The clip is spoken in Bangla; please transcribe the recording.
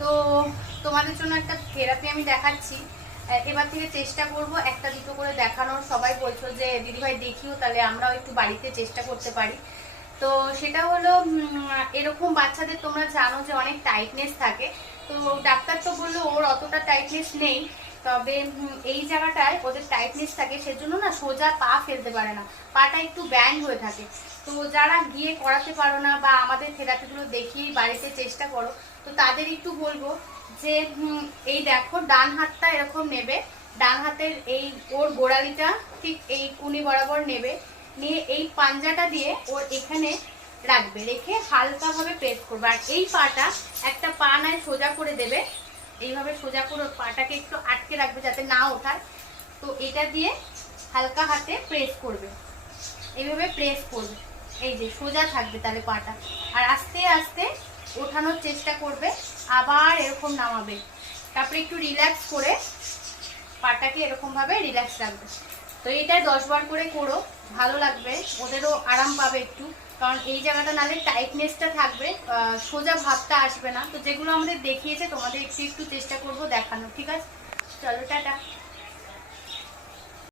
তো তোমাদের জন্য একটা থেরাপি আমি দেখাচ্ছি। এবার থেকে চেষ্টা করব একটা দুটো করে দেখানোর। সবাই বলছো যে দিদিভাই দেখিও, তাহলে আমরাও একটু বাড়িতে চেষ্টা করতে পারি। তো সেটা হলো এরকম বাচ্চাদের তোমরা জানো যে অনেক টাইটনেস থাকে। তো ডাক্তার তো বললো ওর অতটা টাইটনেস নেই, তবে এই জায়গাটায় ওদের টাইটনেস থাকে, সেজন্য না সোজা পা ফেলতে পারে না, পাটা একটু ব্যান্ড হয়ে থাকে। তো যারা গিয়ে করাতে পারো না বা আমাদের থেরাপিগুলো দেখিয়ে বাড়িতে চেষ্টা করো, তো তাদের একটু বলবো যে এই দেখো ডান হাতটা এরকম নেবে, ডান হাতের এই ওর গোড়ালিটা ঠিক এই কুনি বরাবর নেবে, নিয়ে এই পাঞ্জাটা দিয়ে ওর এখানে রাখবে, রেখে হালকাভাবে প্রেস করবে। আর এই পাটা একটা পা নয় সোজা করে দেবে, এইভাবে সোজা করে পাটাকে একটু আটকে রাখবে যাতে না ওঠায়। তো এটা দিয়ে হালকা হাতে প্রেস করবে, এইভাবে প্রেস করবে, এই যে সোজা থাকবে তাহলে পাটা। আর আস্তে আস্তে ওঠানোর চেষ্টা করবে, আবার এরকম নামাবে, তারপরে একটু রিল্যাক্স করে পাটাকে এরকম ভাবে রিল্যাক্স রাখবে। তো এটা 10 বার করে করো, ভালো লাগবে, ওদেরও আরাম পাবে একটু, কারণ এই জায়গাটা নালে টাইটনেসটা থাকবে, সোজা ভাবটা আসবে না। তো যেগুলো আমাদের দেখিয়েছে তোমাদের একটু একটু চেষ্টা করব দেখানো। ঠিক আছে, চলো টাটা।